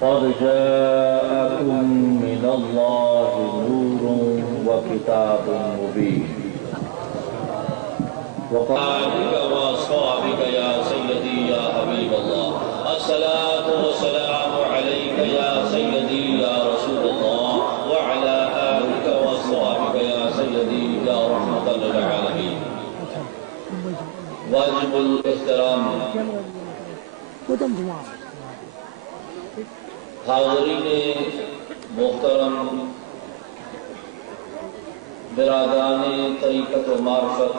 قد جاءكم من الله نور وكتاب مبين وقالك وأصحابك يا سيدي يا حبيب الله الصلاة والسلام عليك يا سيدي يا رسول الله وعلى آلك وأصحابك يا سيدي يا رحمة للعالمين. واجب الاحترام حاضرین محترم، برادران طریقت و معرفت،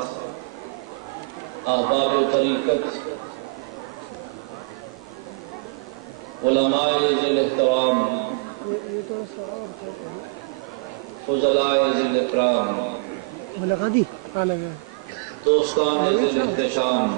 احباب طریقت، علماء ذی الاحترام، فضلاء ذی الاکرام، دوستان ذی الاحتشام،